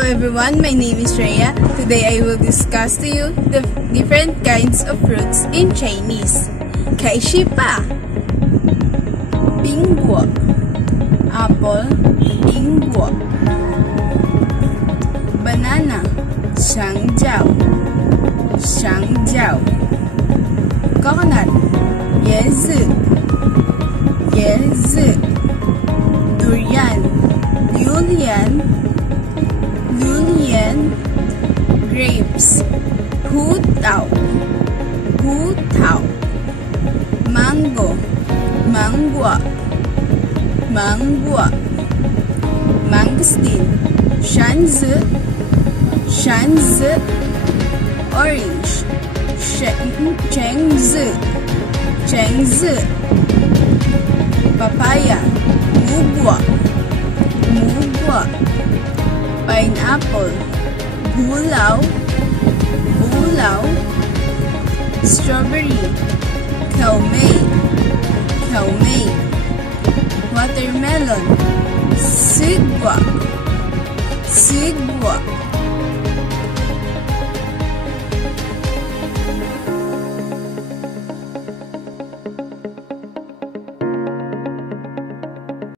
Hello everyone, my name is Rhea. Today I will discuss to you the different kinds of fruits in Chinese. 开始吧。苹果 apple 苹果 banana 香蕉 coconut 椰子 durian 榴莲 grapes 葡萄 mango 芒果 mangosteen 橙子 orange 橙子 papaya 木果 pineapple 葡萄 strawberry 草莓 watermelon 丝瓜